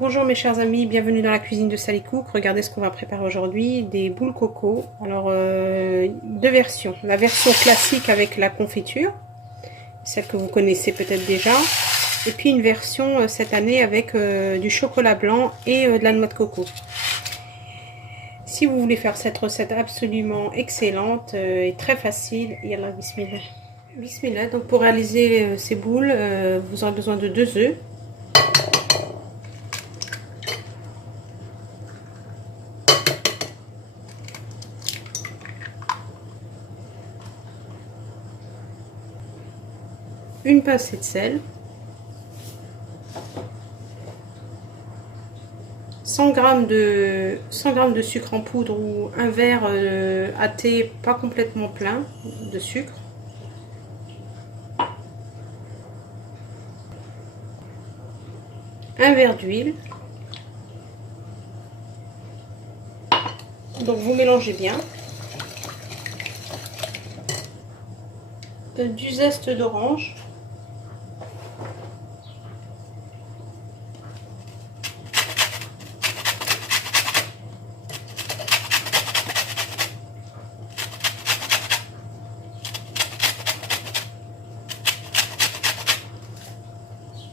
Bonjour mes chers amis, bienvenue dans la cuisine de Sally Cook. Regardez ce qu'on va préparer aujourd'hui, des boules coco. Alors, deux versions. La version classique avec la confiture, celle que vous connaissez peut-être déjà. Et puis une version cette année avec du chocolat blanc et de la noix de coco. Si vous voulez faire cette recette absolument excellente et très facile, yallah bismillah. Bismillah, donc pour réaliser ces boules, vous aurez besoin de 2 œufs. Une pincée de sel, 100 g de sucre en poudre ou un verre à thé pas complètement plein de sucre, un verre d'huile. Donc vous mélangez bien. Du zeste d'orange.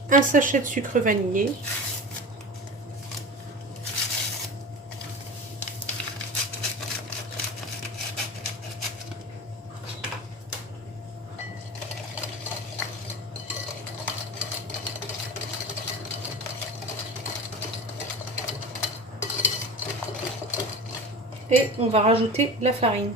Un sachet de sucre vanillé. Et on va rajouter la farine.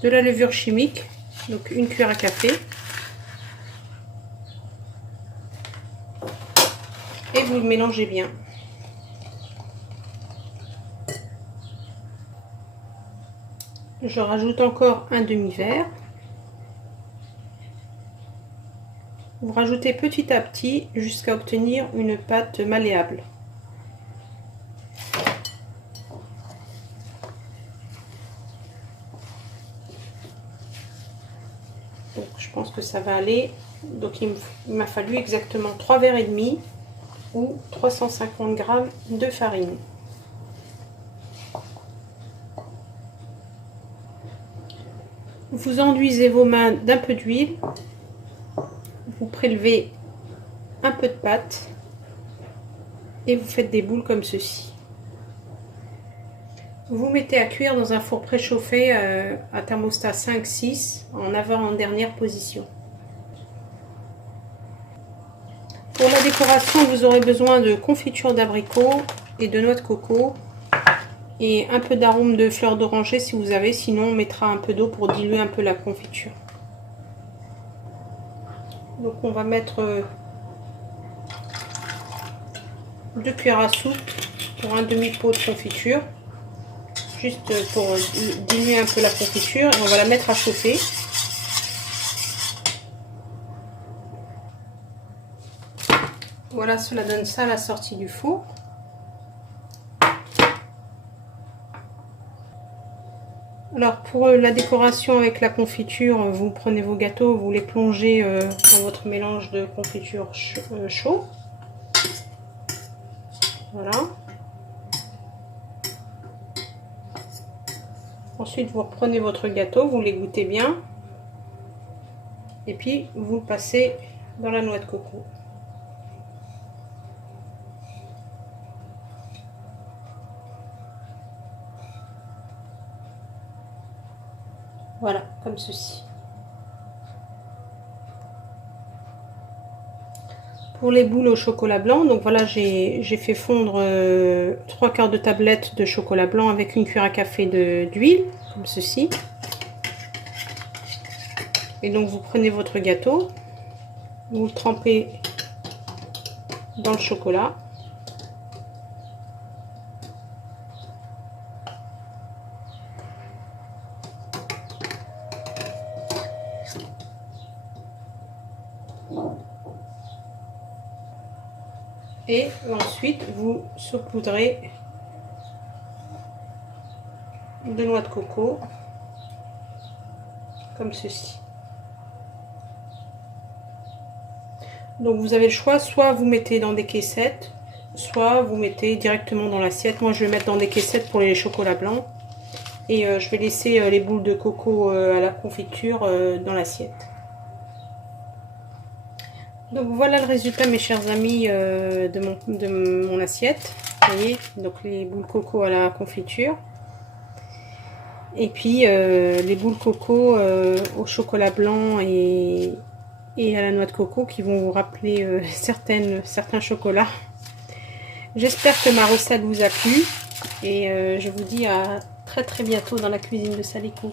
De la levure chimique, donc une cuillère à café. Et vous le mélangez bien. Je rajoute encore un demi-verre. Vous rajoutez petit à petit jusqu'à obtenir une pâte malléable. Donc, je pense que ça va aller. Donc il m'a fallu exactement 3 verres et demi ou 350 g de farine. Vous enduisez vos mains d'un peu d'huile. Vous prélevez un peu de pâte et vous faites des boules comme ceci. Vous mettez à cuire dans un four préchauffé à thermostat 5-6 en avant-dernière position. Pour la décoration, vous aurez besoin de confiture d'abricot et de noix de coco et un peu d'arôme de fleur d'oranger si vous avez, sinon on mettra un peu d'eau pour diluer un peu la confiture. Donc on va mettre 2 cuillères à soupe pour un demi-pot de confiture, juste pour diluer un peu la confiture, et on va la mettre à chauffer. Voilà, cela donne ça à la sortie du four. Alors pour la décoration avec la confiture, vous prenez vos gâteaux, vous les plongez dans votre mélange de confiture chaud. Voilà. Ensuite vous reprenez votre gâteau, vous l'égouttez bien. Et puis vous le passez dans la noix de coco. Voilà, comme ceci. Pour les boules au chocolat blanc, donc voilà, j'ai fait fondre 3/4 de tablette de chocolat blanc avec une cuillère à café d'huile, comme ceci. Et donc vous prenez votre gâteau, vous le trempez dans le chocolat. Et ensuite, vous saupoudrez de noix de coco, comme ceci. Donc vous avez le choix, soit vous mettez dans des caissettes, soit vous mettez directement dans l'assiette. Moi je vais mettre dans des caissettes pour les chocolats blancs. Et je vais laisser les boules de coco à la confiture dans l'assiette. Donc voilà le résultat, mes chers amis, de mon assiette. Vous voyez, donc les boules coco à la confiture. Et puis les boules coco au chocolat blanc et à la noix de coco qui vont vous rappeler certains chocolats. J'espère que ma recette vous a plu et je vous dis à très bientôt dans la cuisine de Salikou.